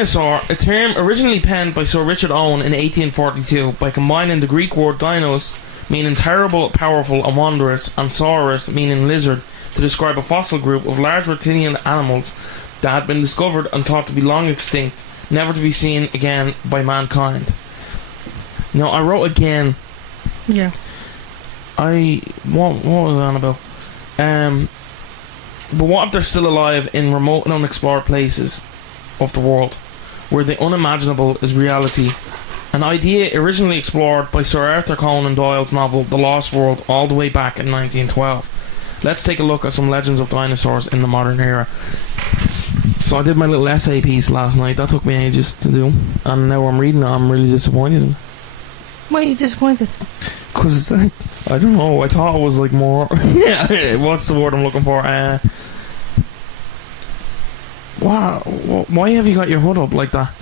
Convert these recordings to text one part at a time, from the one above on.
dinosaur, a term originally penned by Sir Richard Owen in 1842 by combining the Greek word dinos, meaning terrible, powerful and wondrous, and saurus, meaning lizard, to describe a fossil group of large reptilian animals that had been discovered and thought to be long extinct, never to be seen again by mankind. Now, I wrote again. Yeah. What was I on about? But what if they're still alive in remote and unexplored places of the world, where the unimaginable is reality? An idea originally explored by Sir Arthur Conan Doyle's novel The Lost World all the way back in 1912. Let's take a look at some legends of dinosaurs in the modern era. So I did my little essay piece last night. That took me ages to do, and now I'm reading it. I'm really disappointed. Why are you disappointed? Because I don't know, I thought it was like more what's the word I'm looking for? Wow, why have you got your hood up like that?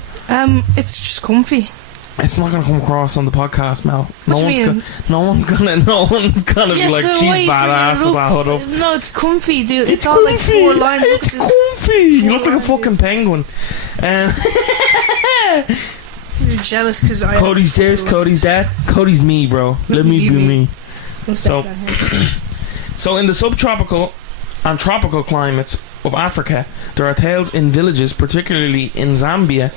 It's just comfy. It's not going to come across on the podcast, Mel. No one's gonna be like, so she's badass with that hood up. No, it's comfy, dude. It's all comfy. like 4 lines. It's comfy. You look like a fucking penguin. You're jealous because I... Cody's this, Cody's that. Cody's me, bro. Let me be me. So in the subtropical and tropical climates of Africa, there are tales in villages, particularly in Zambia.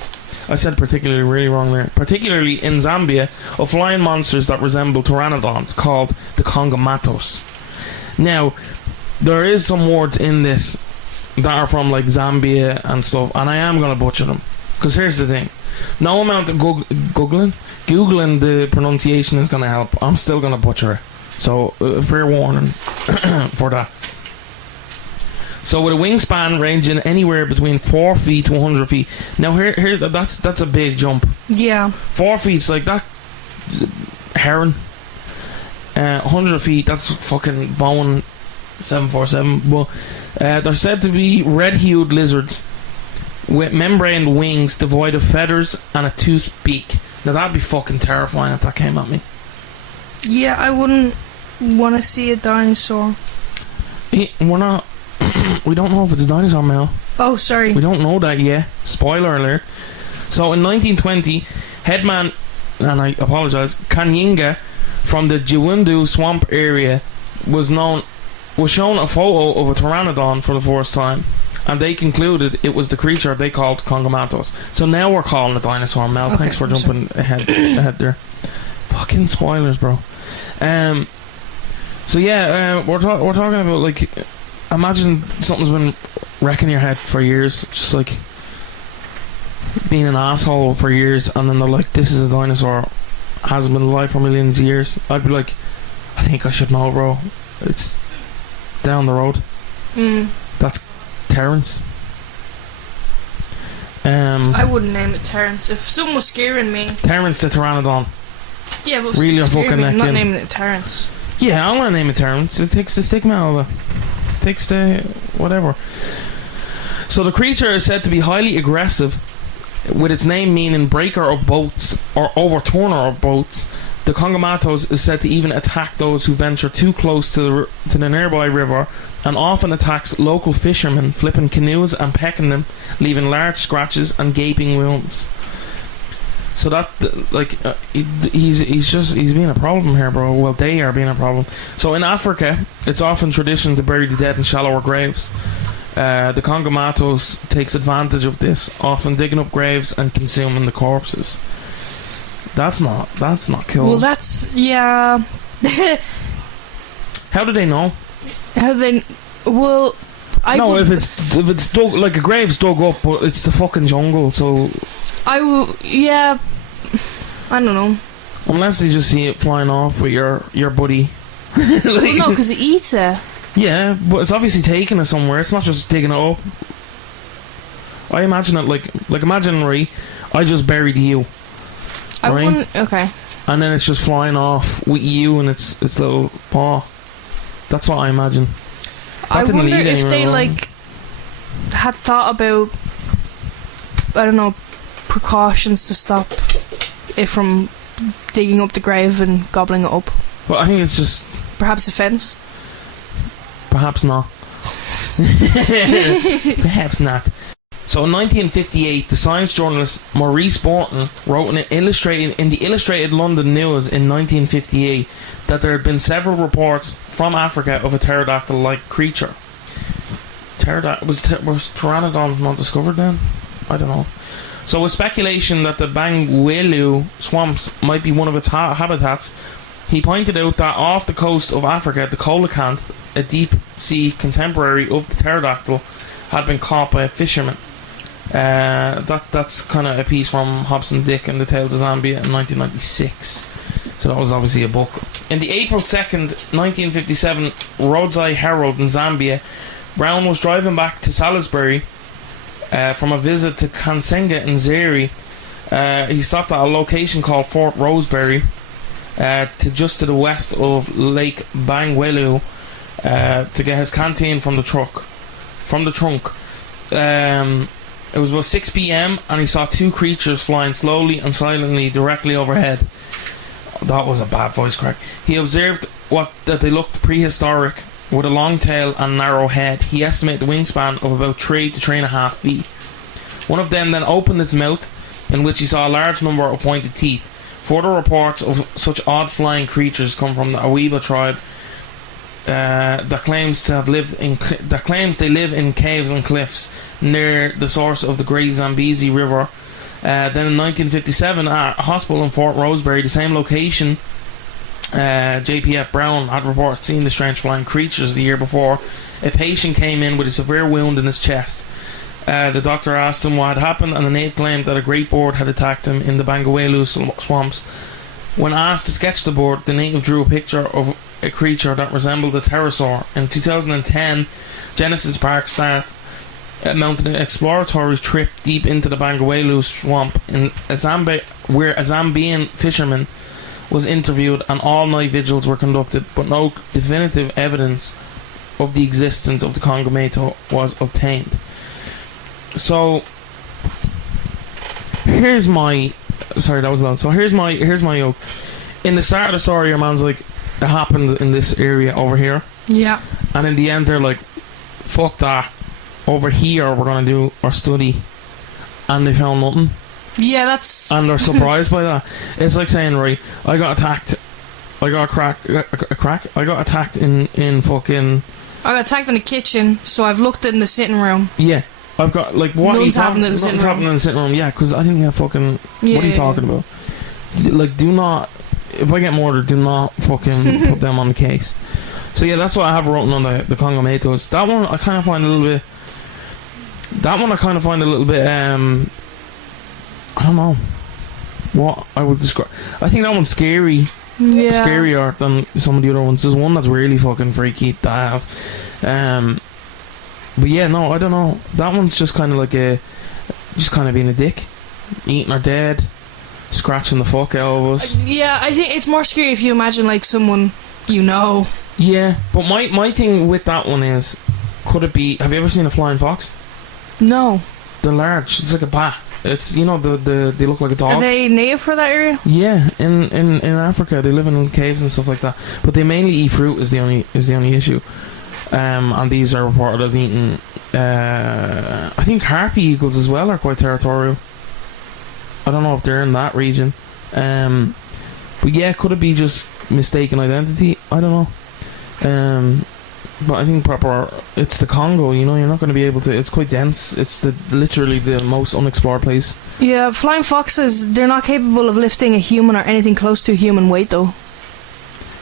I said particularly really wrong there. Particularly in Zambia, of flying monsters that resemble pteranodons called the Congamatos. Now, there is some words in this that are from like Zambia and stuff, and I am going to butcher them. Because here's the thing. No amount of Googling the pronunciation is going to help. I'm still going to butcher it. So, fair warning for that. So with a wingspan ranging anywhere between 4 feet to 100 feet. Now here that's a big jump. Yeah. 4 feet's like that heron. 100 feet, that's fucking Boeing 747. Well, they're said to be red-hued lizards with membraned wings devoid of feathers and a toothed beak. Now that'd be fucking terrifying if that came at me. Yeah, I wouldn't want to see a dinosaur. We're not... we don't know if it's a dinosaur, Mel. Oh, sorry. We don't know that yet. Spoiler alert. So in 1920, headman, and I apologise, Kanyinga from the Jiwundu swamp area was shown a photo of a pteranodon for the first time, and they concluded it was the creature they called Congamatos. So now we're calling it dinosaur, Mel. Okay, thanks for jumping ahead there. Fucking spoilers, bro. So yeah, we're talking about, like, imagine something's been wrecking your head for years, just like being an asshole for years, and then they're like, this is a dinosaur, hasn't been alive for millions of years. I'd be like, I think I should know, bro. It's down the road. That's Terrence. I wouldn't name it Terrence. If someone was scaring me... Terrence the Pteranodon. Yeah, but really fucking me, I'm not naming it Terrence. Yeah, I'm gonna name it Terrence. It takes the stigma out of it. Takes the whatever. So the creature is said to be highly aggressive, with its name meaning breaker of boats or overturner of boats. The Congamatos is said to even attack those who venture too close to the nearby river, and often attacks local fishermen, flipping canoes and pecking them, leaving large scratches and gaping wounds. So that, like, he's being a problem here, bro. Well, they are being a problem. So in Africa, it's often tradition to bury the dead in shallower graves. The Congamatos takes advantage of this, often digging up graves and consuming the corpses. That's not cool. Well, that's, yeah. How do they know? Well, if it's dug, like a grave's dug up, but it's the fucking jungle, so. Yeah, I don't know. Unless you just see it flying off with your buddy. Like, well, no, because it eats it. Yeah, but it's obviously taking it somewhere. It's not just digging it up. I imagine it like imagine, right, I just buried you. I wouldn't. Okay. And then it's just flying off with you and its little paw. That's what I imagine. I wonder if they like had thought about, I don't know, precautions to stop it from digging up the grave and gobbling it up. Well, I think it's just perhaps a fence. Perhaps not. Perhaps not. So in 1958, the science journalist Maurice Borton wrote in the Illustrated London News in 1958 that there had been several reports from Africa of a pterodactyl-like creature. Was pteranodons not discovered then? I don't know. So with speculation that the Bangweulu swamps might be one of its habitats, he pointed out that off the coast of Africa, the coelacanth, a deep-sea contemporary of the pterodactyl, had been caught by a fisherman. That's kind of a piece from Hobson Dick and the Tales of Zambia in 1996. So that was obviously a book. In the April 2nd, 1957 Roadside Herald in Zambia, Brown was driving back to Salisbury from a visit to Kansenga in Zeri. He stopped at a location called Fort Rosebery, just to the west of Lake Bangweulu, to get his canteen from the trunk. It was about 6 p.m. and he saw two creatures flying slowly and silently directly overhead. That was a bad voice crack. He observed that they looked prehistoric, with a long tail and narrow head. He estimated the wingspan of about 3 to 3.5 feet. One of them then opened its mouth, in which he saw a large number of pointed teeth. Further reports of such odd flying creatures come from the Awiba tribe, that claims they live in caves and cliffs near the source of the Great Zambezi River. Then in 1957, at a hospital in Fort Rosebery, the same location, JPF Brown had reported seeing the strange flying creatures the year before. A patient came in with a severe wound in his chest. The doctor asked him what had happened, and the native claimed that a great bird had attacked him in the Bangweulu swamps. When asked to sketch the bird, the native drew a picture of a creature that resembled a pterosaur. In 2010, Genesis Park staff mounted an exploratory trip deep into the Bangweulu swamp where a Zambian fisherman was interviewed, and all-night vigils were conducted, but no definitive evidence of the existence of the Congomato was obtained. So here's my yoke. In the start of the story, your man's like, it happened in this area over here. Yeah. And in the end, they're like, fuck that. Over here, we're gonna do our study, and they found nothing. Yeah, that's. And they're surprised by that. It's like saying, right, I got attacked. I got attacked in fucking. I got attacked in the kitchen, so I've looked in the sitting room. Yeah, I've got like what? Nothing's happened in the sitting room. Happened in the sitting room. Yeah, because I didn't get fucking. Yeah, what are you talking about? Like, do not. If I get murdered, do not fucking put them on the case. So yeah, that's what I have written on the Congomatos. That one I kind of find a little bit. I don't know what I would describe. I think that one's scary. Yeah. Scarier than some of the other ones. There's one that's really fucking freaky that I have. But yeah, no, I don't know. That one's just kind of like just kind of being a dick, eating our dead, scratching the fuck out of us. Yeah, I think it's more scary if you imagine like someone you know. Yeah, but my thing with that one is, could it be? Have you ever seen a flying fox? No. They're large. It's like a bat. It's, you know, they look like a dog. Are they native for that area? Yeah, in Africa they live in caves and stuff like that. But they mainly eat fruit is the only issue. And these are reported as eating. I think harpy eagles as well are quite territorial. I don't know if they're in that region. But yeah, could it be just mistaken identity? I don't know. But I think it's the Congo, you know, you're not going to be able to, it's quite dense, it's literally the most unexplored place. Yeah, flying foxes, they're not capable of lifting a human or anything close to human weight though.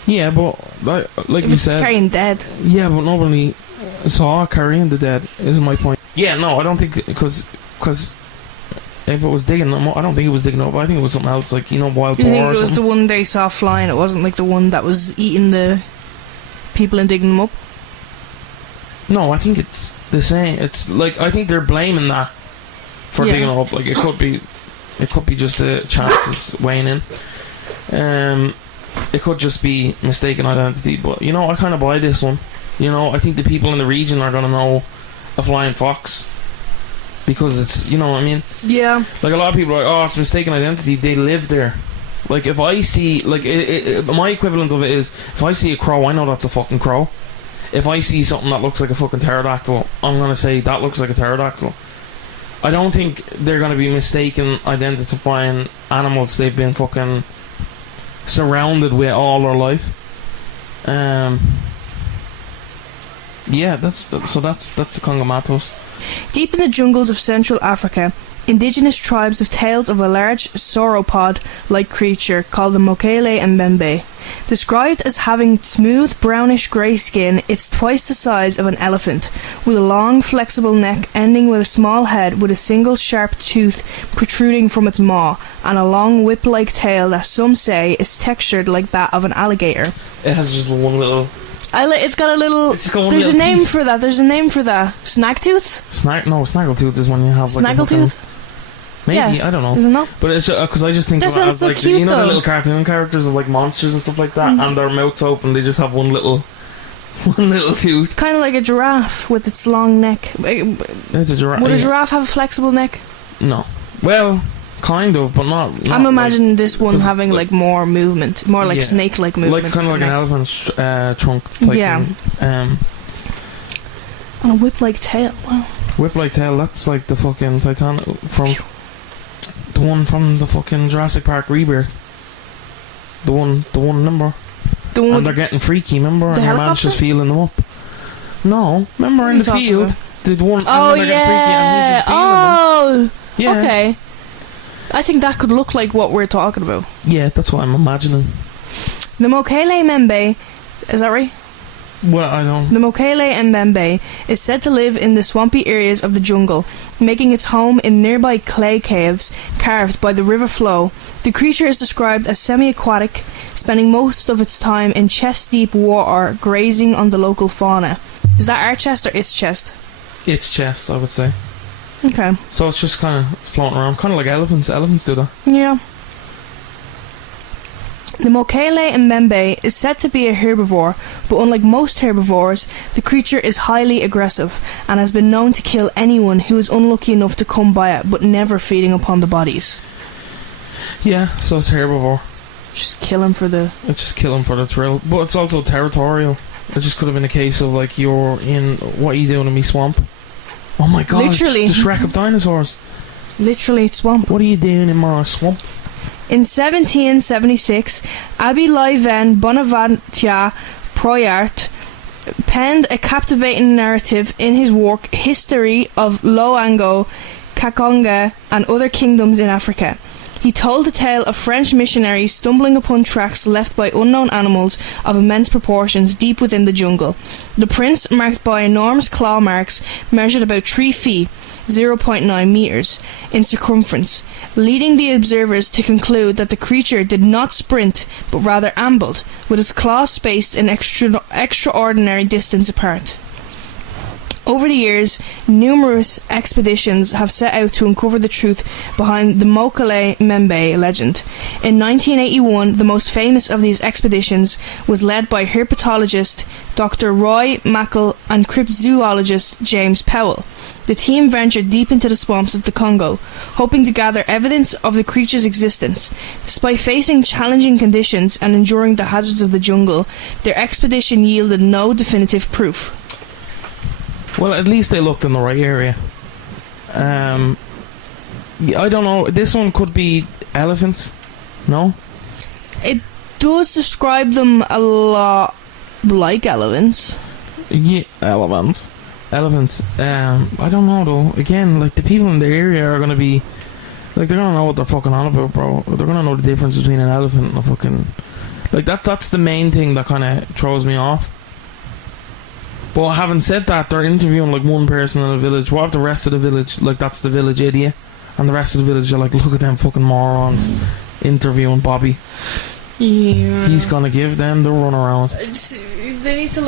Yeah, but like if you it's said, carrying dead. Yeah, but nobody saw carrying the dead, is my point. Yeah, no, I don't think, because if it was digging them up, I don't think it was digging up, I think it was something else, like, you know, wild boar. You think it was the one they saw flying, it wasn't like the one that was eating the people and digging them up? No, I think it's the same. It's like, I think they're blaming that for digging it up. Like, it could be just the chances weighing in. It could just be mistaken identity. But, you know, I kind of buy this one. You know, I think the people in the region are going to know a flying fox. Because it's, you know what I mean? Yeah. Like, a lot of people are like, oh, it's mistaken identity. They live there. Like, if I see, like, my equivalent of it is, if I see a crow, I know that's a fucking crow. If I see something that looks like a fucking pterodactyl, I'm going to say that looks like a pterodactyl. I don't think they're going to be mistaken identifying animals they've been fucking surrounded with all their life. Yeah, that's the Congamatos. Deep in the jungles of Central Africa, indigenous tribes have tales of a large sauropod-like creature called the Mokele Mbembe. Described as having smooth brownish-grey skin, it's twice the size of an elephant, with a long, flexible neck ending with a small head with a single sharp tooth protruding from its maw, and a long whip-like tail that some say is textured like that of an alligator. It has just one little... It's got a little... There's a name for that. Snagtooth? Snaggletooth is when you have like Snaggletooth? Maybe, yeah. I don't know. Is it not? But it's because I just think that of it as so like cute, the little cartoon characters of like monsters and stuff like that, and their mouths open, they just have one little tooth. It's kind of like a giraffe with its long neck. It's a giraffe. Would a giraffe have a flexible neck? No. Well, kind of, but not I'm imagining this one having like more movement, more like snake-like movement, like kind of like an elephant's trunk type thing. And a whip-like tail. Wow. Whip-like tail. That's like the fucking Titanic from. The one from the fucking Jurassic Park Rebirth. The one number. The one and they're getting freaky, remember? And your man's just feeling them up. No, remember in the field? The one. Oh, and yeah. Oh, yeah. Okay. I think that could look like what we're talking about. Yeah, that's what I'm imagining. The Mokele Mbembe, is that right? Well, I don't. The Mokele Mbembe is said to live in the swampy areas of the jungle, making its home in nearby clay caves carved by the river flow. The creature is described as semi-aquatic, spending most of its time in chest-deep water, grazing on the local fauna. Is that our chest or its chest? Its chest, I would say. Okay. So it's just kind of floating around, kind of like elephants. Elephants do that. Yeah. The Mokele Mbembe is said to be a herbivore, but unlike most herbivores, the creature is highly aggressive and has been known to kill anyone who is unlucky enough to come by it, but never feeding upon the bodies. Yeah, so it's herbivore. Just kill him for the... It's just kill him for the thrill. But it's also territorial. It just could have been a case of like, you're in... What are you doing in me swamp? Oh my god, literally. It's the Shrek of dinosaurs. Literally, it's swamp. What are you doing in my swamp? In 1776, Abby van Bonaventia Proyart penned a captivating narrative in his work History of Loango, Kakonga and Other Kingdoms in Africa. He told the tale of French missionaries stumbling upon tracks left by unknown animals of immense proportions deep within the jungle. The prints, marked by enormous claw marks, measured about 3 feet, 0.9 meters, in circumference, leading the observers to conclude that the creature did not sprint, but rather ambled, with its claws spaced an extraordinary distance apart. Over the years, numerous expeditions have set out to uncover the truth behind the Mokele Mbembe legend. In 1981, the most famous of these expeditions was led by herpetologist Dr. Roy Mackle and cryptozoologist James Powell. The team ventured deep into the swamps of the Congo, hoping to gather evidence of the creature's existence. Despite facing challenging conditions and enduring the hazards of the jungle, their expedition yielded no definitive proof. Well, at least they looked in the right area. I don't know. This one could be elephants. No? It does describe them a lot like elephants. Yeah, elephants. I don't know though. Again, like the people in the area are gonna be like they're gonna know what they're fucking on about, bro. They're gonna know the difference between an elephant and a fucking like that's the main thing that kind of throws me off. But having said that, they're interviewing like one person in the village. What if the rest of the village, like that's the village idiot, and the rest of the village are like, look at them fucking morons interviewing Bobby. Yeah. He's gonna give them the runaround. They need to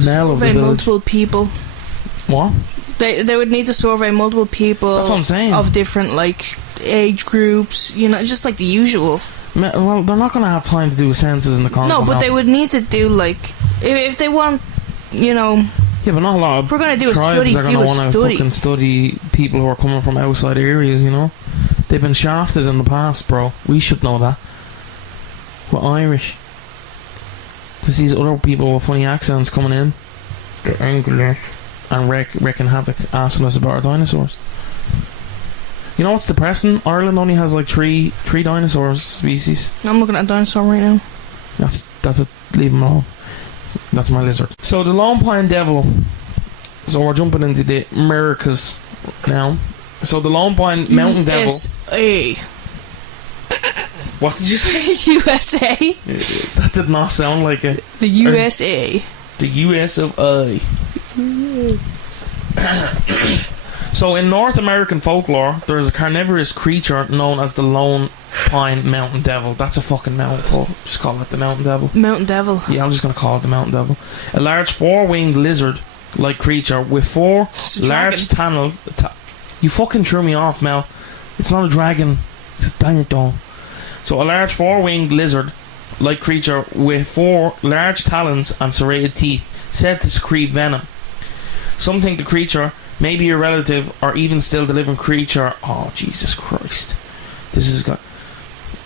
survey multiple people. What? They would need to survey multiple people. That's what I'm saying. Of different like age groups, just like the usual. Well, they're not gonna have time to do a census in the Congo. No, but they would need to do like if they want. Yeah, but not a lot of. If we're going to do a tribes study, are going to want to fucking study people who are coming from outside areas, They've been shafted in the past, bro. We should know that. We're Irish. Because these other people with funny accents coming in, they're angry and wrecking havoc, asking us about our dinosaurs. You know what's depressing? Ireland only has like three dinosaur species. I'm looking at a dinosaur right now. That's it. Leave them alone. That's my lizard. So the Lone Pine Devil. So we're jumping into the Americas now. So the Lone Pine Mountain Devil. USA. What did you say? USA. That did not sound like it. The USA. The US of A. So in North American folklore, there is a carnivorous creature known as the Lone Pine Mountain Devil. That's a fucking mouthful. Just call it the Mountain Devil. Mountain Devil. Yeah, I'm just going to call it the Mountain Devil. A large four-winged lizard-like creature with four large tunnels. You fucking threw me off, Mel. It's not a dragon. It's a dinosaur. So a large four-winged lizard-like creature with four large talons and serrated teeth, said to secrete venom. Some think the creature may be a relative or even still the living creature. Oh, Jesus Christ. This is good.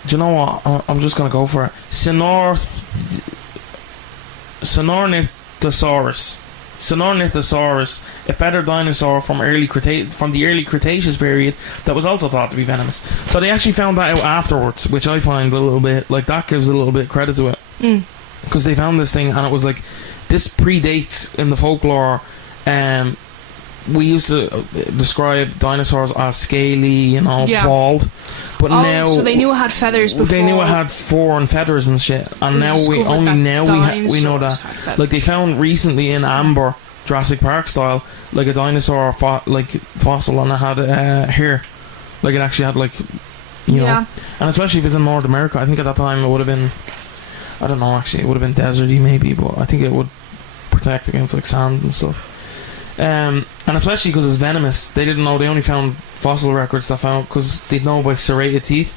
Do you know what? I'm just going to go for it. Sonornithosaurus. Sonornithosaurus, a feathered dinosaur from the early Cretaceous period that was also thought to be venomous. So they actually found that out afterwards, which I find a little bit, like, that gives a little bit credit to it. Because they found this thing and it was like, this predates in the folklore. We used to describe dinosaurs as scaly, bald. But now, so they knew it had feathers before. They knew it had fur and feathers and shit. And now we know that. Like they found recently in amber, Jurassic Park style, like a dinosaur fossil, and it had hair. Like it actually had you know. And especially if it's in North America, I think at that time it would have been, I don't know actually, it would have been deserty maybe, but I think it would protect against like sand and stuff. And especially because it's venomous. They didn't know, they only found fossil records that found, because they'd know by serrated teeth.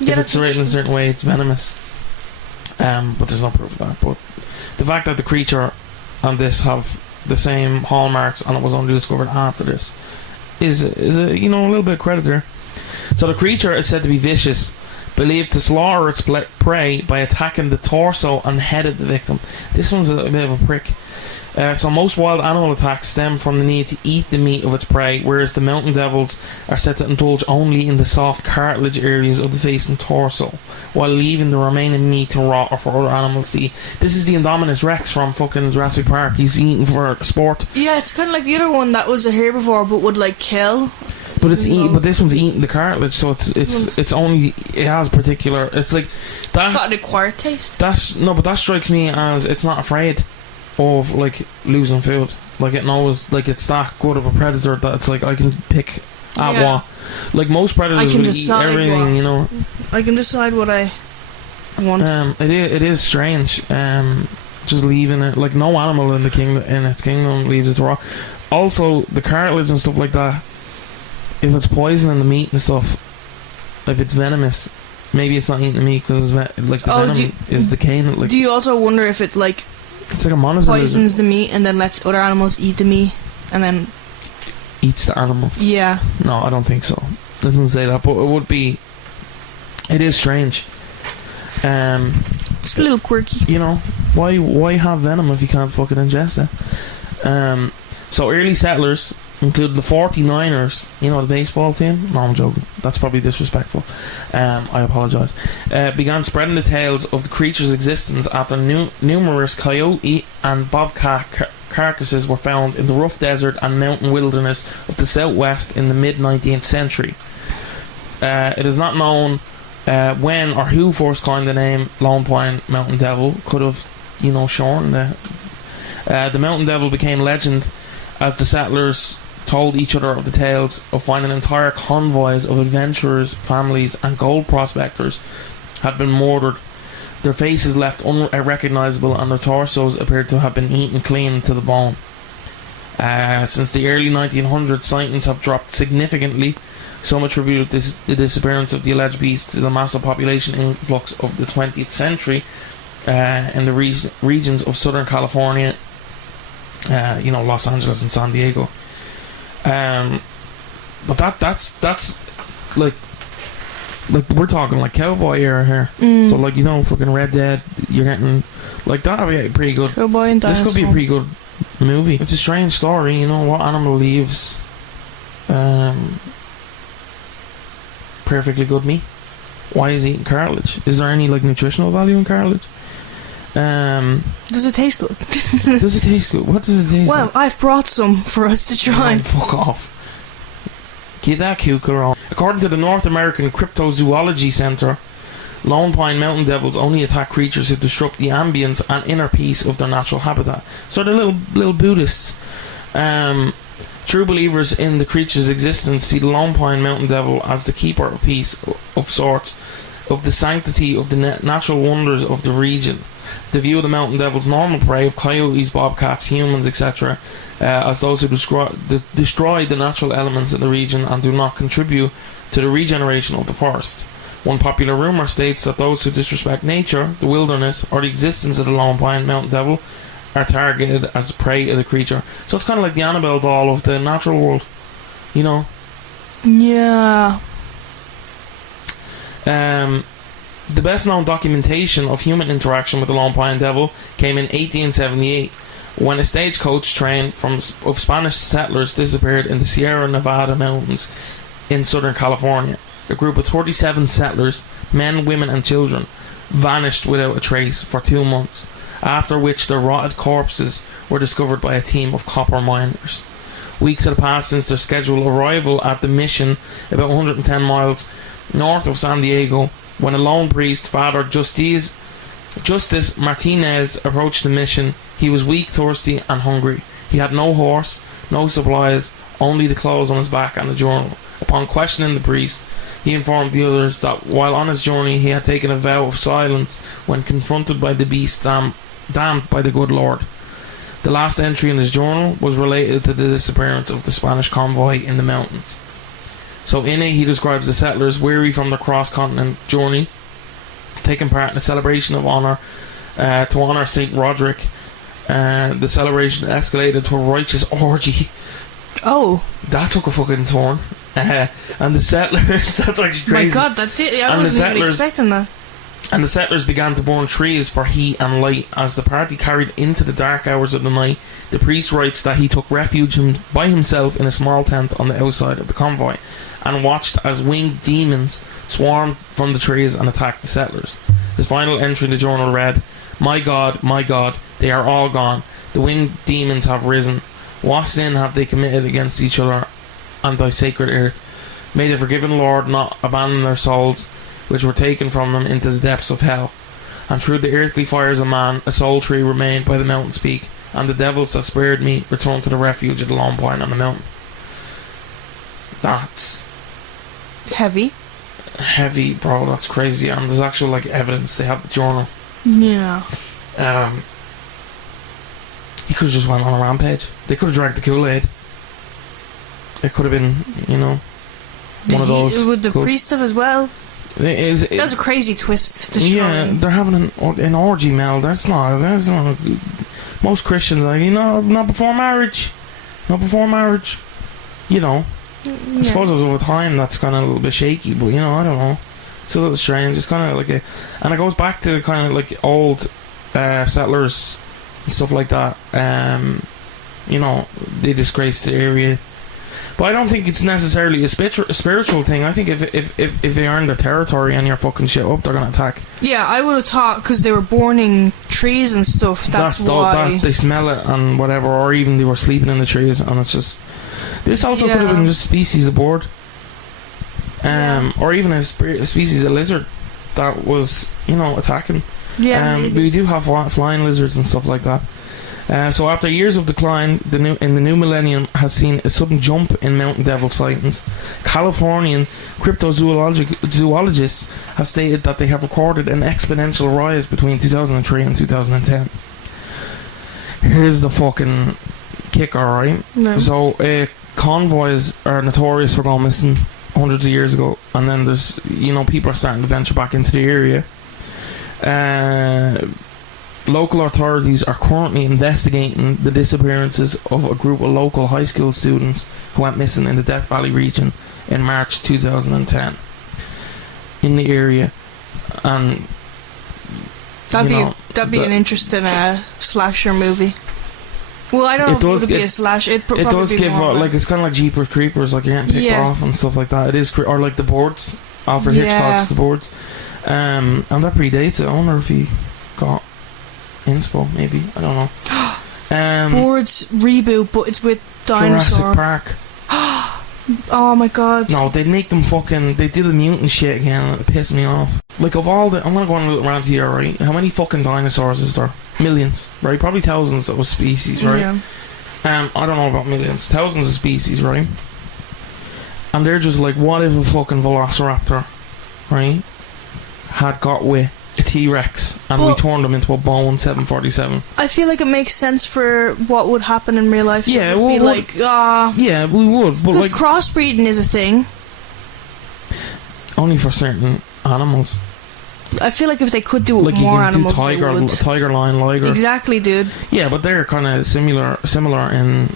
If it's serrated in a certain way, it's venomous. But there's no proof of that. But the fact that the creature and this have the same hallmarks and it was only discovered after this is a little bit of credit there. So the creature is said to be vicious, believed to slaughter its prey by attacking the torso and head of the victim. This one's a bit of a prick. So most wild animal attacks stem from the need to eat the meat of its prey, whereas the mountain devils are said to indulge only in the soft cartilage areas of the face and torso, while leaving the remaining meat to rot or for other animals to eat. This is the Indominus Rex from fucking Jurassic Park. He's eating for sport. Yeah, it's kind of like the other one that was a herbivore but would kill. But but this one's eating the cartilage, so it's only, it has particular. It's like that. It's got an acquired taste. But that strikes me as it's not afraid of losing food. It knows it's that good of a predator that it's I can pick at what. Most predators will eat everything, I can decide what I want. It is strange. Just leaving it, no animal in its kingdom leaves it raw. Also, the cartilage and stuff like that. If it's poisoning the meat and stuff, if it's venomous, maybe it's not eating the meat because the venom is decaying it. Do you also wonder if it it's like a monitor. Poisons the meat and then lets other animals eat the meat and then eats the animals? Yeah. No, I don't think so. It doesn't say that, but it would be. It is strange. It's a little quirky. Why have venom if you can't fucking ingest it? So early settlers included the 49ers, the baseball team. No, I'm joking. That's probably disrespectful. I apologise. Began spreading the tales of the creature's existence after numerous coyote and bobcat carcasses were found in the rough desert and mountain wilderness of the southwest in the mid-19th century. It is not known when or who first coined the name Lone Pine Mountain Devil. Could have, shorn the Mountain Devil became legend as the settlers told each other of the tales of finding entire convoys of adventurers, families and gold prospectors had been murdered, their faces left unrecognisable and their torsos appeared to have been eaten clean to the bone. Since the early 1900s, sightings have dropped significantly. Some attribute the disappearance of the alleged beast to the massive population influx of the 20th century in the regions of Southern California, Los Angeles and San Diego. But that's we're talking cowboy era here. So fucking Red Dead, you're getting that'll be pretty good. Cowboy and dinosaur. This could be a pretty good movie. It's a strange story. What animal leaves perfectly good meat. Why is he eating cartilage? Is there any like nutritional value in cartilage? Does it taste good? Does it taste good? What does it taste like? Well, I've brought some for us to try. Oh, fuck off. Get that cucumber on. According to the North American Cryptozoology Center, lone pine mountain devils only attack creatures who disrupt the ambience and inner peace of their natural habitat. So they're little Buddhists. True believers in the creature's existence see the lone pine mountain devil as the keeper of peace of sorts, of the sanctity of the natural wonders of the region. They view the mountain devil's normal prey of coyotes, bobcats, humans, etc. As those who destroy the natural elements in the region and do not contribute to the regeneration of the forest. One popular rumour states that those who disrespect nature, the wilderness, or the existence of the lone pine mountain devil are targeted as the prey of the creature. So it's kind of like the Annabelle doll of the natural world, you know? Yeah. The best known documentation of human interaction with the lone pine devil came in 1878, when a stagecoach train of Spanish settlers disappeared in the Sierra Nevada mountains in Southern California. A group of 37 settlers, men, women and children, vanished without a trace for 2 months, after which their rotted corpses were discovered by a team of copper miners. Weeks had passed since their scheduled arrival at the mission, about 110 miles north of San Diego, when a lone priest, Father Justice Martinez, approached the mission. He was weak, thirsty and hungry. He had no horse, no supplies, only the clothes on his back and a journal. Upon questioning the priest, he informed the others that while on his journey he had taken a vow of silence when confronted by the beast damned by the good Lord. The last entry in his journal was related to the disappearance of the Spanish convoy in the mountains. So in it he describes the settlers, weary from their cross-continent journey, taking part in a celebration of honour to honour St. Roderick. The celebration escalated to a righteous orgy. Oh. That took a fucking turn. And the settlers, that's actually crazy. My God, I wasn't even expecting that. And the settlers began to burn trees for heat and light. As the party carried into the dark hours of the night, the priest writes that he took refuge by himself in a small tent on the outside of the convoy and watched as winged demons swarmed from the trees and attacked the settlers. His final entry in the journal read, my God, they are all gone. The winged demons have risen. What sin have they committed against each other and thy sacred earth? May the forgiven Lord not abandon their souls, which were taken from them into the depths of hell. And through the earthly fires of man, a soul tree remained by the mountain's peak, and the devils that spared me returned to the refuge of the lone pine on the mountain. That's heavy, bro. That's crazy. And there's actual like evidence. They have the journal. Yeah. He could have just went on a rampage. They could have drank the Kool-Aid. It could have been, you know, one of those. Would the priest have as well? That's a crazy twist to try. Yeah, they're having an orgy, Mel. That's not. Most Christians are, you know, not before marriage. You know. Yeah. I suppose it was over time that's kind of a little bit shaky, but you know, I don't know. It's a little strange. It's kind of like and it goes back to kind of like old settlers and stuff like that. You know, they disgraced the area. But I don't think it's necessarily a spiritual thing. I think if they earn their territory and you're fucking shit up, they're gonna attack. Yeah, I would have thought because they were burning trees and stuff. That's why they smell it and whatever, or even they were sleeping in the trees, and it's just. This also could have been just species aboard, or even a species of lizard that was, you know, attacking. Yeah, we do have flying lizards and stuff like that. So after years of decline, the new millennium has seen a sudden jump in mountain devil sightings. Californian cryptozoologists have stated that they have recorded an exponential rise between 2003 and 2010. Here's the fucking kicker, right? No. So convoys are notorious for going missing hundreds of years ago, and then there's, you know, people are starting to venture back into the area. Local authorities are currently investigating the disappearances of a group of local high school students who went missing in the Death Valley region in March 2010 in the area. And that'd be an interesting slasher movie. Well, I don't know if it would be a slash. It does give more like, it's kind of like Jeepers Creepers, like you're getting picked off and stuff like that. It is, or like The Boards. Alfred Hitchcock's The Boards. And that predates it. I wonder if he got inspo, maybe. I don't know. Boards reboot, but it's with Dinosaur. Jurassic Park. Oh my god. No, they'd make them fucking... They do the mutant shit again, and it pissed me off. Like, of all the... I'm gonna go on a little rant here, right? How many fucking dinosaurs is there? Millions, right? Probably thousands of species, right? Yeah. I don't know about millions. Thousands of species, right? And they're just like, what if a fucking velociraptor, right, had got with a T-Rex and we turned them into a Boeing 747? I feel like it makes sense for what would happen in real life. Yeah, it would be like, yeah, we would, but because like, crossbreeding is a thing. Only for certain animals. I feel like if they could do it like with more you can animals, do tiger, lion, liger. Exactly, dude. Yeah, but they're kind of similar in...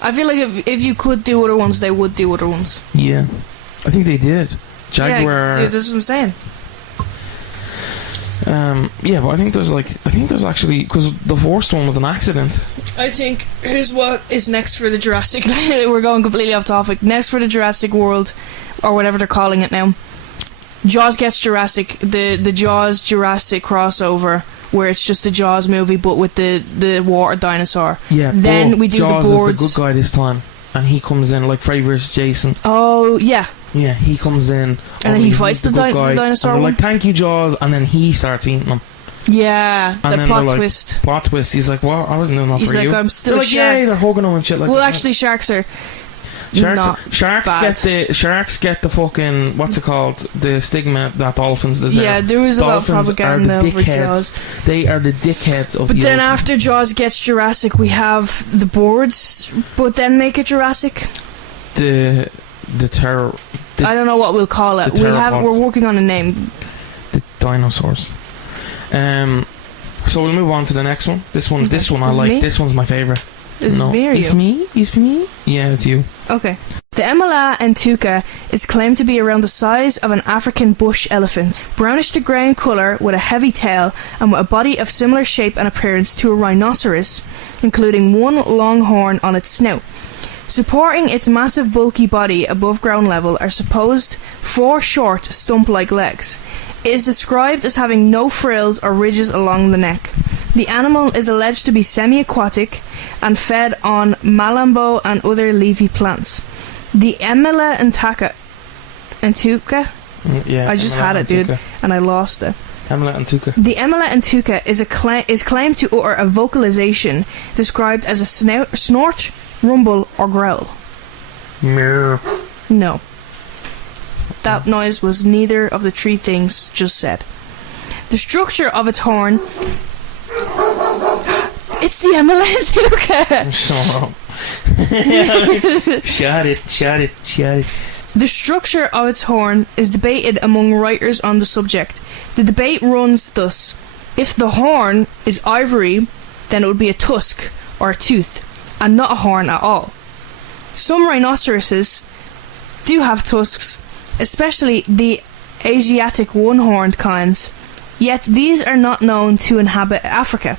I feel like if you could do other ones, they would do other ones. Yeah, I think they did. Jaguar. Yeah, dude, that's what I'm saying. Yeah, but I think there's actually, because the first one was an accident. I think here's what is next for the Jurassic. We're going completely off topic. Next for the Jurassic World, or whatever they're calling it now. Jaws gets Jurassic, the Jaws Jurassic crossover, where it's just a Jaws movie but with the water dinosaur. Yeah. Then we do Jaws the boards. is the good guy this time, and he comes in like Freddy vs. Jason. Oh yeah. Yeah, he comes in and then he fights the dinosaur. And they're like, thank you, Jaws, and then he starts eating them. Yeah, and the plot like, twist. Plot twist. He's like, well, I wasn't doing that He's for like, you. I'm still they're a like, shark. yeah, they're hugging him and shit like that. Well, actually, sharks get the fucking, what's it called, the stigma that dolphins deserve. Yeah, there was a lot of propaganda over Jaws. They are the dickheads of but the then ocean. after Jaws gets Jurassic, we have the boards, but then make it Jurassic. The terror. I don't know what we'll call it. We're working on a name. The dinosaurs. So we'll move on to the next one. This one I like. Me? This one's my favourite. Is this me or you? It's me? It's me? Yeah, it's you. Okay. The Emala entuca is claimed to be around the size of an African bush elephant, brownish to grey in colour with a heavy tail and with a body of similar shape and appearance to a rhinoceros, including one long horn on its snout. Supporting its massive bulky body above ground level are supposed 4 short stump-like legs. It is described as having no frills or ridges along the neck. The animal is alleged to be semi-aquatic and fed on malambo and other leafy plants. The Emala entuca. Yeah, I just had it, dude, and I lost it. Emala entuca. The Emala entuca is claimed to utter a vocalization described as a snort, rumble, or growl. Meow. No. That noise was neither of the 3 things just said. The structure of its horn... It's the Emala entuca! Shut up. Shut it. The structure of its horn is debated among writers on the subject. The debate runs thus. If the horn is ivory, then it would be a tusk, or a tooth, and not a horn at all. Some rhinoceroses do have tusks, especially the Asiatic one-horned kinds, yet these are not known to inhabit Africa.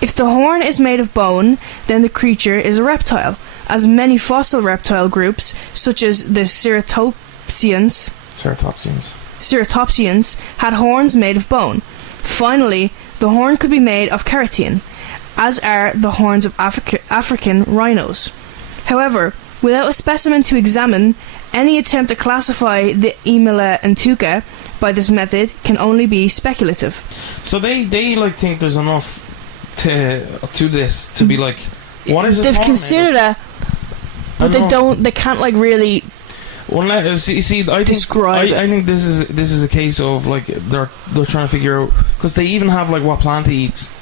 If the horn is made of bone, then the creature is a reptile, as many fossil reptile groups, such as the ceratopsians, had horns made of bone. Finally, the horn could be made of keratin, as are the horns of African rhinos. However, without a specimen to examine, any attempt to classify the Emala entuca by this method can only be speculative. So they like think there's enough to this to be like, what is this? They've considered it, but they can't like really. Well, I think this is a case of like they're trying to figure out, because they even have like what plant it eats.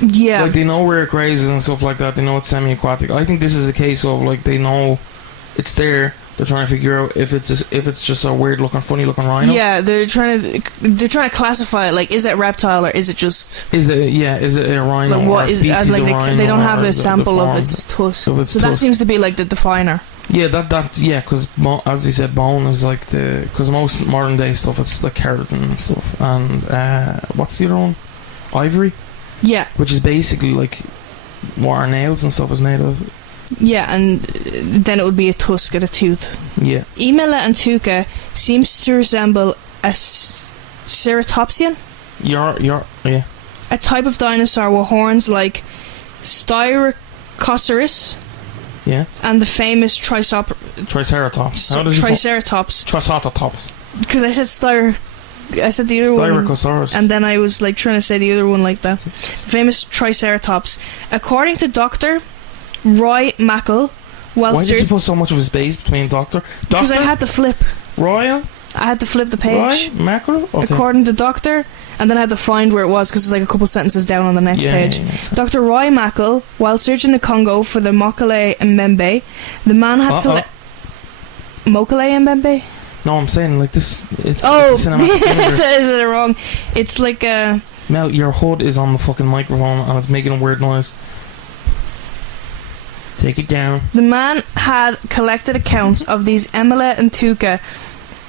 Yeah, like they know where it grazes and stuff like that. They know it's semi-aquatic. I think this is a case of like they know it's there. They're trying to figure out if it's just a weird looking, funny looking rhino. Yeah, they're trying to classify it. Like, is it a reptile or is it just? Is it a rhino? Like, what or a is it? Like they don't have a sample of its tusk. That seems to be like the definer. Yeah, because as they said, bone is like because most modern day stuff it's like keratin and stuff, and what's the other one? Ivory. Yeah, which is basically like what our nails and stuff is made of. Yeah, and then it would be a tusk and a tooth. Yeah. Emelantuca seems to resemble a ceratopsian. Yeah. A type of dinosaur with horns like Styracosaurus. Yeah. And the famous Triceratops. How does Triceratops. Triceratops. Because I said I said the other one. Styracosaurus. And then I was like trying to say the other one like that. The famous Triceratops. According to Dr. Roy Mackle, why did you put so much of a space between Doctor? Because I had to flip. Roy? I had to flip the page. Roy Mackle? Okay. According to Doctor, and then I had to find where it was because it's like a couple sentences down on the next page. Yeah. Dr. Roy Mackle, while searching the Congo for the Mokele Mbembe, the man had Mokele Mbembe? No, I'm saying like this. It's oh, it's a cinematic is it wrong? It's like a. Mel, your hood is on the fucking microphone and it's making a weird noise. Take it down. The man had collected accounts of these Emelantuca.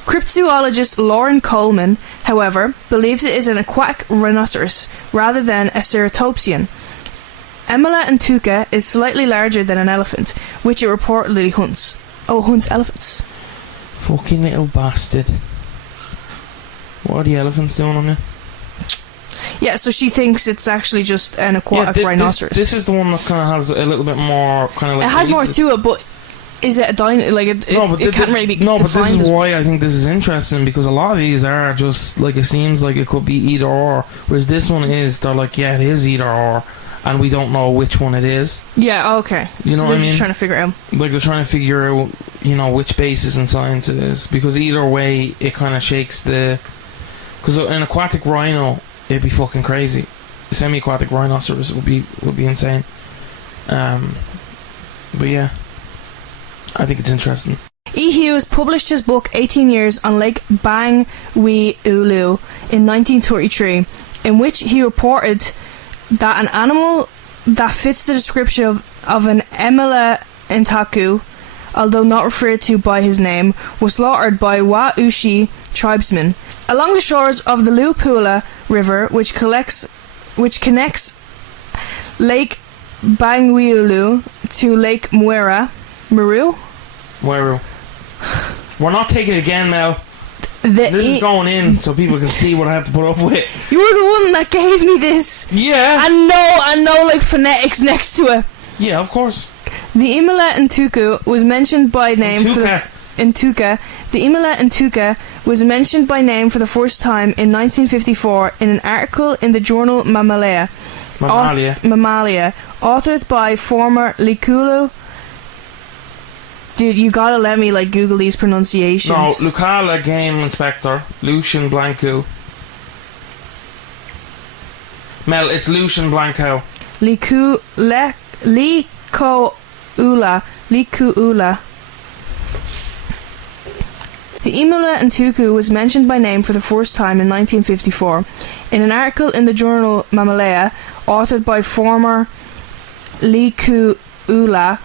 Cryptozoologist Lauren Coleman, however, believes it is an aquatic rhinoceros rather than a ceratopsian. Emelantuca is slightly larger than an elephant, which it reportedly hunts. Oh, hunts elephants. Fucking little bastard. What are the elephants doing on there? Yeah, so she thinks it's actually just an aquatic rhinoceros. This is the one that kind of has a little bit more kind of like... It has more to it, but is it a dino? Like, it can't really be No, but this defined is why I think this is interesting, because a lot of these are just, like, it seems like it could be either or, whereas this one is, they're like, yeah, it is either or, and we don't know which one it is. Yeah, okay. You know what I mean? They're just trying to figure it out. Like, they're trying to figure out, you know, which basis in science it is, because either way, it kind of shakes the... Because an aquatic rhino, it'd be fucking crazy. A semi-aquatic rhinoceros would be insane. But yeah, I think it's interesting. E. Hughes published his book 18 Years on Lake Bangweolo in 1933, in which he reported that an animal that fits the description of an Emelantuca, although not referred to by his name, was slaughtered by Wa-Ushi tribesmen. Along the shores of the Luapula River, which connects Lake Bangweolo to Lake Meru. We're not taking it again, Mel. This is going in so people can see what I have to put up with. You were the one that gave me this. Yeah. I know, like, phonetics next to it. Yeah, of course. The Emelantuca was mentioned by name The Emelantuca was mentioned by name for the first time in 1954 in an article in the journal Mammalia, authored by former Likulu. Dude, you gotta let me like Google these pronunciations. No, Lucala Game Inspector Lucian Blanco. Mel, it's Lucian Blanco. Likuula. The Emelantuca was mentioned by name for the first time in 1954 in an article in the journal Mammalia, authored by former Likuula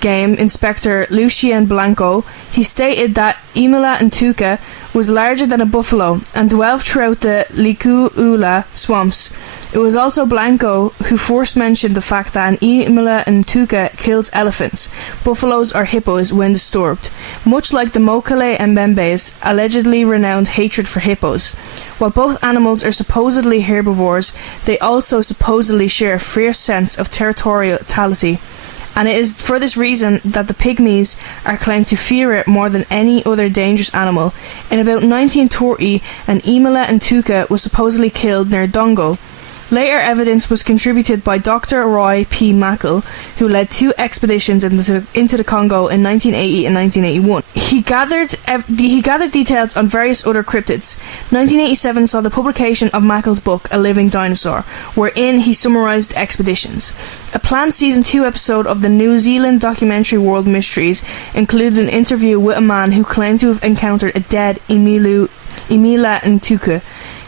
Game Inspector Lucien Blanco. He stated that Emelantuca was larger than a buffalo and dwelled throughout the Likuula swamps. It was also Blanco who first mentioned the fact that an Emelantuca kills elephants, buffaloes or hippos when disturbed, much like the Mokele Mbembe's allegedly renowned hatred for hippos. While both animals are supposedly herbivores, they also supposedly share a fierce sense of territoriality, and it is for this reason that the pygmies are claimed to fear it more than any other dangerous animal. In about 1930, an Emelantuca was supposedly killed near Dongo. Later evidence was contributed by Dr. Roy P. Mackle, who led 2 expeditions into the Congo in 1980 and 1981. He gathered details on various other cryptids. 1987 saw the publication of Mackle's book, A Living Dinosaur, wherein he summarised expeditions. A planned Season 2 episode of the New Zealand documentary World Mysteries included an interview with a man who claimed to have encountered a dead Emelantuca.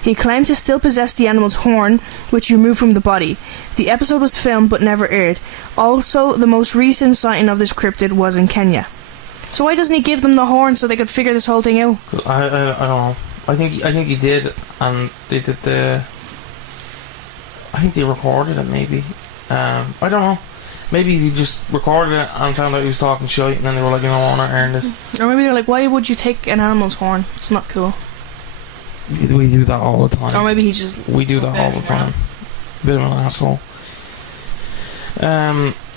He claimed to still possess the animal's horn, which he removed from the body. The episode was filmed but never aired. Also, the most recent sighting of this cryptid was in Kenya. So why doesn't he give them the horn so they could figure this whole thing out? I don't know. I think he did, and they did the... I think they recorded it, maybe. I don't know. Maybe they just recorded it and found out he was talking shit, and then they were like, you know, I want to earn this. Or maybe they're like, why would you take an animal's horn? It's not cool. We do that all the time. Or maybe he just... We do that all the time. Bit of an asshole.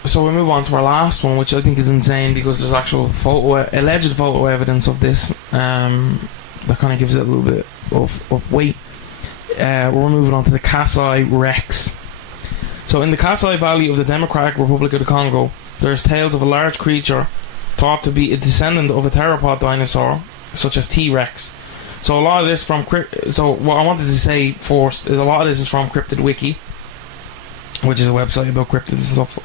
So we move on to our last one, which I think is insane because there's actual alleged photo evidence of this that kind of gives it a little bit of weight. We're moving on to the Kasai Rex. So in the Kasai Valley of the Democratic Republic of the Congo, there's tales of a large creature thought to be a descendant of a theropod dinosaur, such as T-Rex. So a lot of this from so what I wanted to say first is a lot of this is from Cryptid Wiki, which is a website about cryptids and stuff.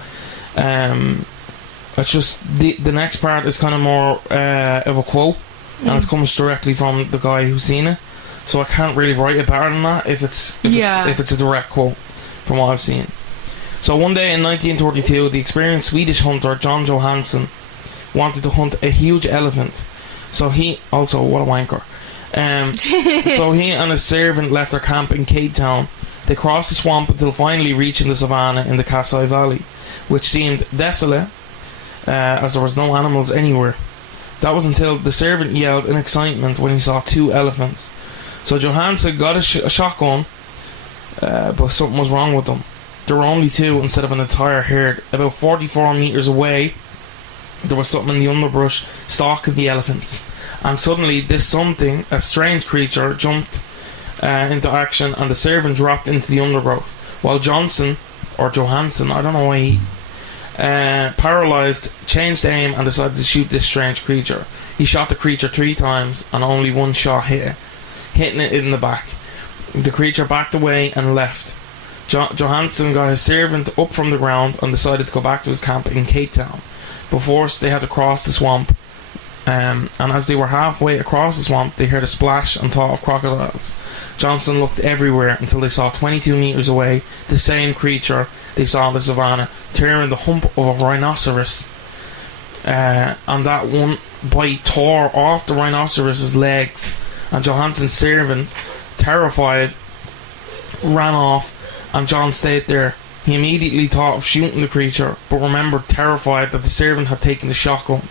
It's just the next part is kind of more of a quote, and it comes directly from the guy who's seen it. So I can't really write it better than that if it's a direct quote from what I've seen. So one day in 1932, the experienced Swedish hunter John Johansson wanted to hunt a huge elephant. So he also, what a wanker. So he and his servant left their camp in Cape Town. They crossed the swamp until finally reaching the savannah in the Kasai Valley, which seemed desolate as there was no animals anywhere. That was until the servant yelled in excitement when he saw 2 elephants. So Johansson got a shotgun, but something was wrong with them. There were only 2 instead of an entire herd. About 44 meters away, there was something in the underbrush stalking the elephants. And suddenly, this something, a strange creature, jumped into action, and the servant dropped into the undergrowth. While Johansson, I don't know why he, paralysed, changed aim, and decided to shoot this strange creature. He shot the creature 3 times, and only one shot hit it, hitting it in the back. The creature backed away and left. Johansson got his servant up from the ground and decided to go back to his camp in Cape Town. But first, they had to cross the swamp. And as they were halfway across the swamp, they heard a splash and thought of crocodiles. Johnson looked everywhere until they saw 22 meters away the same creature they saw in the savannah, tearing the hump of a rhinoceros. And that one bite tore off the rhinoceros's legs, and Johansson's servant, terrified, ran off, and John stayed there. He immediately thought of shooting the creature, but remembered, terrified, that the servant had taken the shotgun.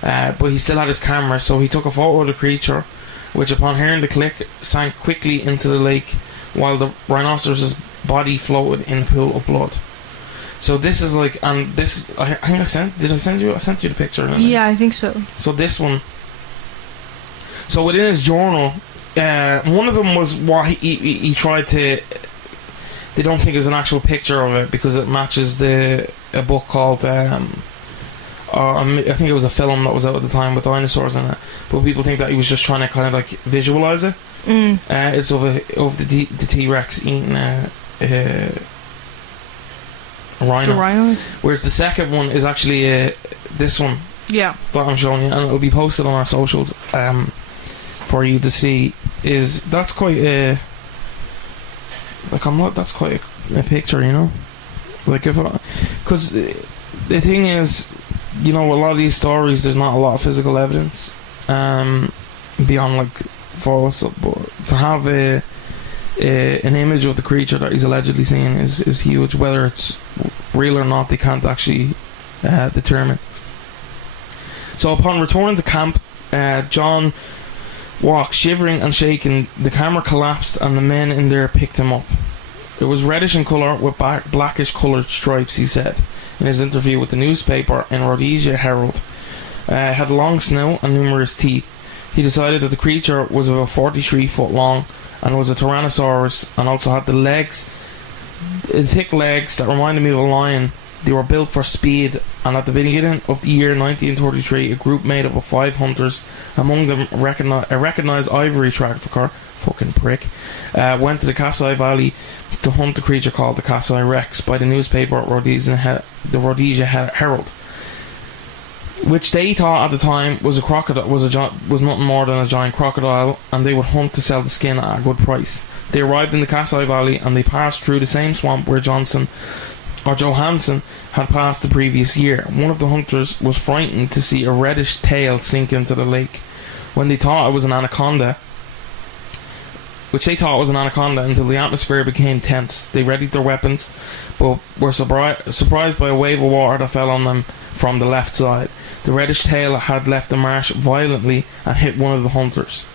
But he still had his camera, so he took a photo of the creature, which upon hearing the click sank quickly into the lake, while the rhinoceros's body floated in a pool of blood. So this is like, and this, I think I sent you the picture, didn't I? Yeah, I think so. So this one, so within his journal, one of them was what he tried to, they don't think is an actual picture of it because it matches a book called I think it was a film that was out at the time with dinosaurs in it, but people think that he was just trying to kind of like visualize it. It's of the T-Rex eating a rhino. The rhino. Whereas the second one is actually this one. Yeah. That I'm showing you, and it'll be posted on our socials for you to see. That's quite a that's quite a picture, you know. Like because the thing is, you know, a lot of these stories, there's not a lot of physical evidence beyond like photos, but to have an image of the creature that he's allegedly seen is huge. Whether it's real or not, they can't actually determine. So upon returning to camp, John walked shivering and shaking. The camera collapsed and the men in there picked him up. It was reddish in colour with blackish coloured stripes, he said in his interview with the newspaper in Rhodesia Herald. Had a long snout and numerous teeth. He decided that the creature was about 43 foot long and was a Tyrannosaurus, and also had the thick legs that reminded me of a lion. They were built for speed, and at the beginning of the year 1933, a group made up of 5 hunters, among them a recognised ivory trafficker, fucking prick, went to the Kasai Valley to hunt the creature called the Kasai Rex by the newspaper the Rhodesia Herald, which they thought at the time was a crocodile, was nothing more than a giant crocodile, and they would hunt to sell the skin at a good price. They arrived in the Kasai Valley and they passed through the same swamp where Johansson had passed the previous year. One of the hunters was frightened to see a reddish tail sink into the lake. When they thought it was an anaconda, which they thought was an anaconda, until the atmosphere became tense. They readied their weapons, but were surprised by a wave of water that fell on them from the left side. The reddish tail had left the marsh violently and hit one of the hunters.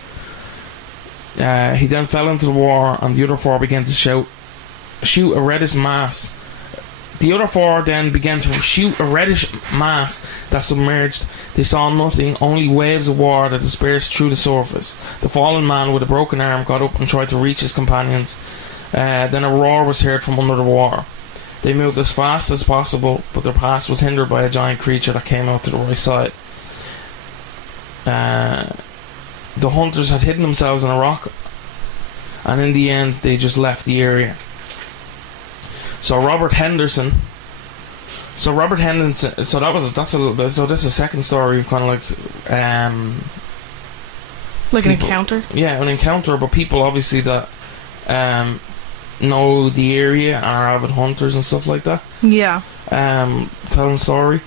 He then fell into the water, and the other four began to shoot a reddish mass. The other four then began to shoot a reddish mass that submerged. They saw nothing, only waves of water that dispersed through the surface. The fallen man with a broken arm got up and tried to reach his companions. Then a roar was heard from under the water. They moved as fast as possible, but their pass was hindered by a giant creature that came out to the right side. The hunters had hidden themselves in a rock, and in the end they just left the area. So Robert Henderson. So that's a little bit. So this is a second story of kind of like an encounter. Yeah, an encounter, but people obviously that know the area and are avid hunters and stuff like that. Yeah. Telling the story,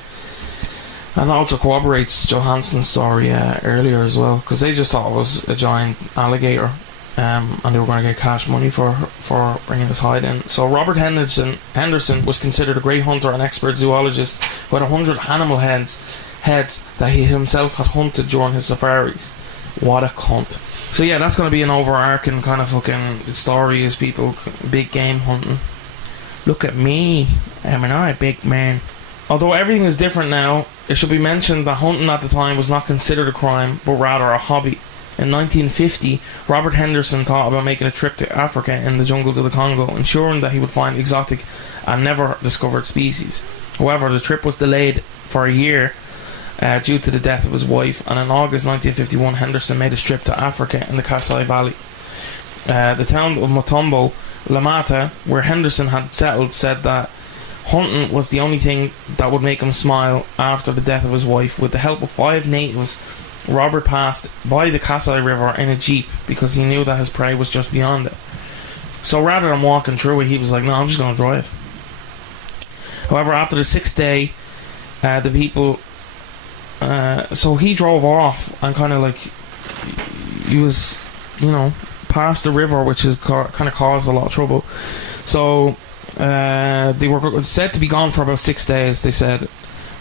and also corroborates Johansson's story earlier as well, because they just thought it was a giant alligator. And they were going to get cash money for bringing his hide in. So Robert Henderson was considered a great hunter and expert zoologist who had 100 animal heads that he himself had hunted during his safaris. What a cunt. So yeah, that's going to be an overarching kind of fucking story, is people big game hunting. Look at me, I'm a big man. Although everything is different now, it should be mentioned that hunting at the time was not considered a crime, but rather a hobby. In 1950, Robert Henderson thought about making a trip to Africa in the jungles of the Congo, ensuring that he would find exotic and never discovered species. However, the trip was delayed for a year due to the death of his wife, and in August 1951, Henderson made a trip to Africa in the Kasai Valley. The town of Motombo, Lamata, where Henderson had settled, said that hunting was the only thing that would make him smile after the death of his wife. With the help of 5 natives, Robert passed by the Kasai River in a jeep because he knew that his prey was just beyond it. So rather than walking through it, he was like, no, I'm just going to drive. However, after the 6th day, the people... so he drove off and kind of like... He was, past the river, which is kind of caused a lot of trouble. So they were said to be gone for about 6 days, they said.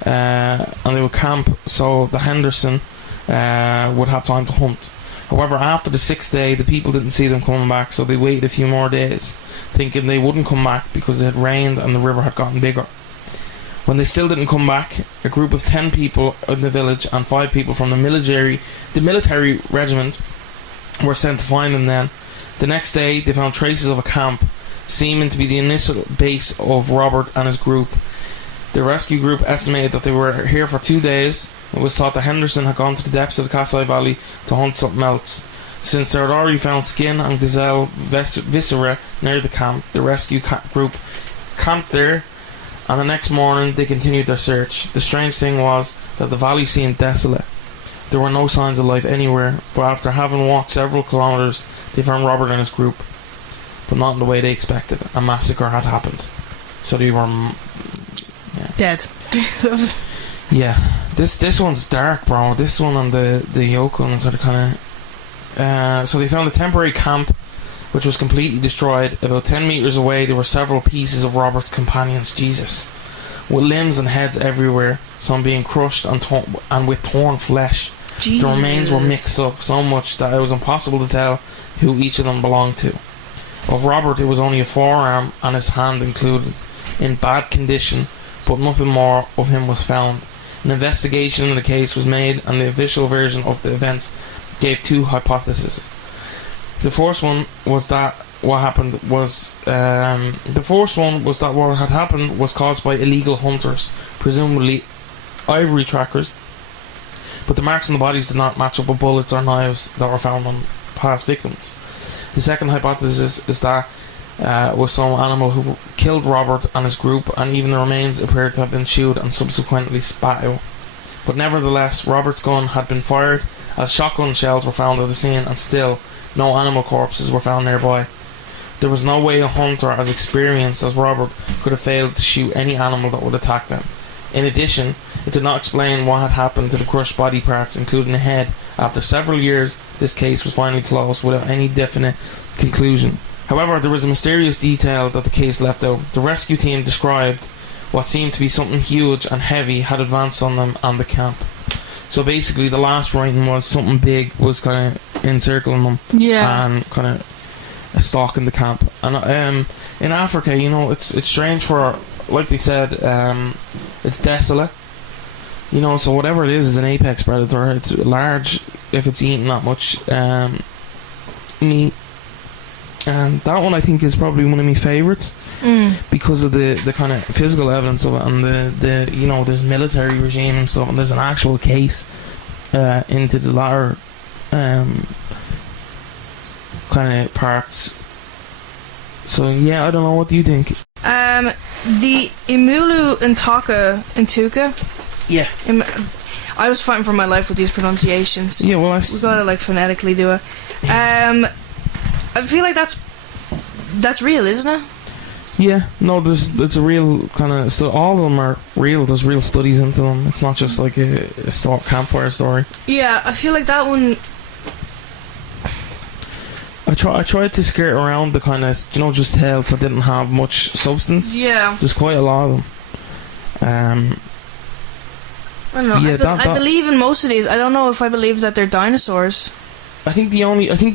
And they would camp, so the Henderson... would have time to hunt. However, after the 6th day, the people didn't see them coming back, so they waited a few more days, thinking they wouldn't come back because it had rained and the river had gotten bigger. When they still didn't come back, a group of 10 people in the village and 5 people from the military regiment were sent to find them then. The next day, they found traces of a camp, seeming to be the initial base of Robert and his group. The rescue group estimated that they were here for 2 days. It was thought that Henderson had gone to the depths of the Kasai Valley to hunt something else. Since they had already found skin and gazelle viscera near the camp, the rescue group camped there, and the next morning they continued their search. The strange thing was that the valley seemed desolate. There were no signs of life anywhere, but after having walked several kilometres, they found Robert and his group, but not in the way they expected. A massacre had happened. So they were... dead. Yeah, this one's dark, bro. This one and the yoke ones are kind of... so they found a temporary camp, which was completely destroyed. About 10 metres away, there were several pieces of Robert's companions, Jesus, with limbs and heads everywhere, some being crushed and with torn flesh. Jesus. The remains were mixed up so much that it was impossible to tell who each of them belonged to. Of Robert, it was only a forearm and his hand included, in bad condition, but nothing more of him was found. An investigation in the case was made, and the official version of the events gave 2 hypotheses. The first one was that what had happened was caused by illegal hunters, presumably ivory trackers, but the marks on the bodies did not match up with bullets or knives that were found on past victims. The second hypothesis is that was some animal who killed Robert and his group, and even the remains appeared to have been chewed and subsequently spat out. But nevertheless, Robert's gun had been fired as shotgun shells were found at the scene, and still no animal corpses were found nearby. There was no way a hunter as experienced as Robert could have failed to shoot any animal that would attack them. In addition, it did not explain what had happened to the crushed body parts, including the head. After several years, this case was finally closed without any definite conclusion. However, there was a mysterious detail that the case left out. The rescue team described what seemed to be something huge and heavy had advanced on them and the camp. So basically, the last writing was something big was kind of encircling them, and kind of stalking the camp. And in Africa, you know, it's strange for, like they said, it's desolate. You know, so whatever it is an apex predator. It's large if it's eating that much meat. And that one I think is probably one of my favourites because of the kind of physical evidence of it, and the you know, there's military regime and stuff, and there's an actual case into the latter kind of parts. So yeah, I don't know. What do you think? The Imulu Intuka. Yeah. I was fighting for my life with these pronunciations. Yeah, well, we've got to like phonetically do it. I feel like that's real, isn't it? Yeah, no, it's a real kind of. So all of them are real. There's real studies into them. It's not just like a campfire story. Yeah, I feel like that one. I tried to skirt around the kind of, you know, just tales that didn't have much substance. Yeah, there's quite a lot of them. I don't know. Yeah, I believe in most of these. I don't know if I believe that they're dinosaurs. I think the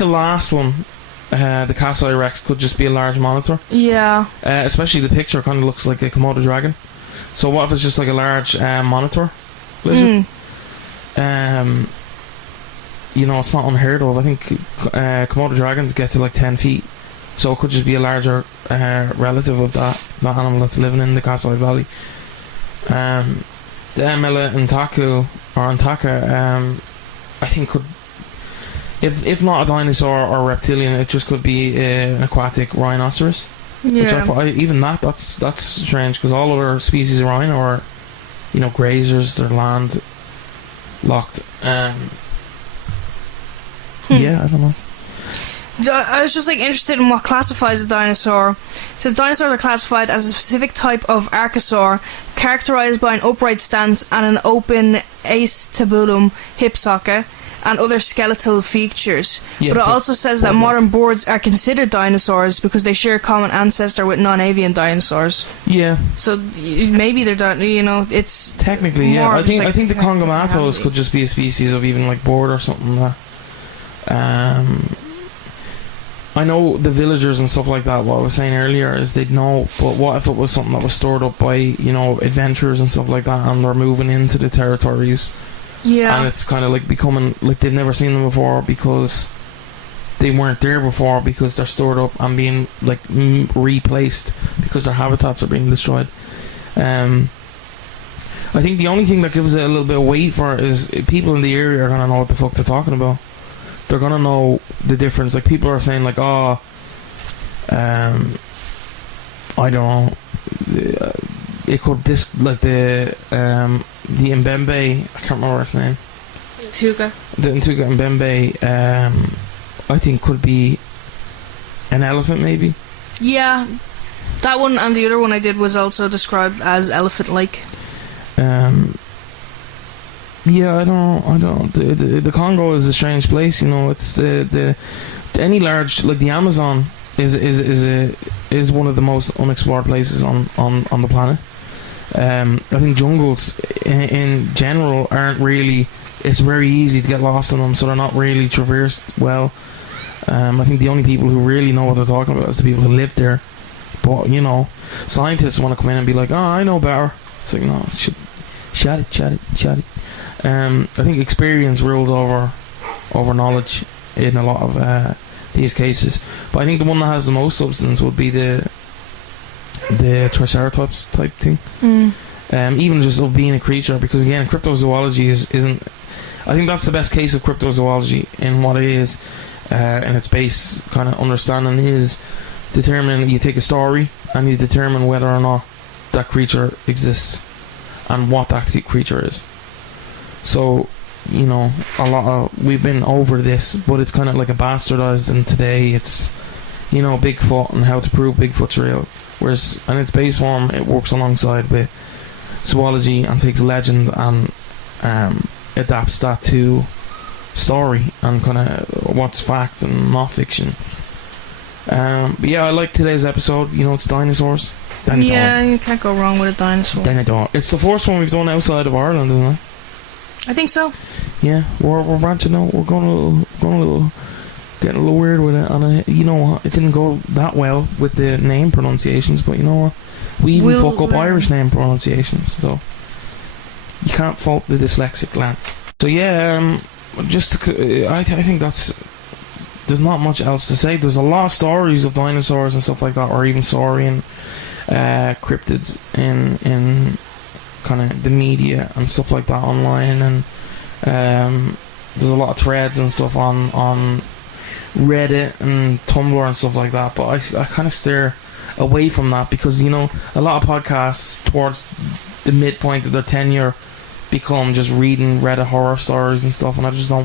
last one, the Castle Rex, could just be a large monitor. Yeah. Especially the picture kind of looks like a Komodo dragon. So what if it's just like a large monitor lizard? You know, it's not unheard of. I think Komodo dragons get to like 10 feet. So it could just be a larger relative of that animal that's living in the Castle Valley. The Emela Intaku or Antaka, I think could, if not a dinosaur or reptilian, it just could be an aquatic rhinoceros. Yeah. Which I thought, even that's strange, because all other species of rhino are, you know, grazers. They're land locked. Yeah, I don't know. I was just like interested in what classifies a dinosaur. It says dinosaurs are classified as a specific type of archosaur, characterized by an upright stance and an open acetabulum hip socket and other skeletal features. Yeah, but it also says that modern birds are considered dinosaurs because they share a common ancestor with non-avian dinosaurs. Yeah. So maybe they're you know, it's technically, yeah. I think the Congomatos could just be a species of even like bird or something. I know the villagers and stuff like that, what I was saying earlier, is they'd know, but what if it was something that was stored up by, you know, adventurers and stuff like that, and they're moving into the territories, and it's kind of like becoming, like they've never seen them before because they weren't there before, because they're stored up and being like replaced because their habitats are being destroyed. I think the only thing that gives it a little bit of weight for it is people in the area are going to know what the fuck they're talking about. They're gonna know the difference. Like, people are saying like, I don't know, it could like the Mbembe, I can't remember its name. Tuga. The Ntuga Mbembe, I think could be an elephant, maybe. Yeah, that one and the other one I did was also described as elephant-like. Yeah, I don't. The Congo is a strange place, you know. It's the any large, like the Amazon is one of the most unexplored places on the planet. I think jungles in general aren't really. It's very easy to get lost in them, so they're not really traversed well. I think the only people who really know what they're talking about is the people who live there. But you know, scientists want to come in and be like, "Oh, I know better." It's like, no, shut it. I think experience rules over knowledge in a lot of these cases. But I think the one that has the most substance would be the Triceratops type thing. Even just of being a creature, because again, cryptozoology isn't. I think that's the best case of cryptozoology in what it is, and its base kind of understanding is determining. You take a story and you determine whether or not that creature exists and what that creature is. So, you know, we've been over this, but it's kind of like a bastardized, and today it's, you know, Bigfoot and how to prove Bigfoot's real. Whereas in its base form, it works alongside with zoology and takes legend and adapts that to story and kind of what's fact and not fiction. But yeah, I like today's episode. You know, it's dinosaurs. Yeah, you can't go wrong with a dinosaur. Dinosaur. It's the first one we've done outside of Ireland, isn't it? I think so. Yeah, we're branching out. We're getting a little weird with it, and you know what? It didn't go that well with the name pronunciations, but you know what? We'll fuck up Irish name pronunciations, so you can't fault the dyslexic lads. So yeah, I think there's not much else to say. There's a lot of stories of dinosaurs and stuff like that, or even saurian cryptids in kind of the media and stuff like that online, and there's a lot of threads and stuff on Reddit and Tumblr and stuff like that, but I kind of steer away from that because, you know, a lot of podcasts towards the midpoint of their tenure become just reading Reddit horror stories and stuff, and I just don't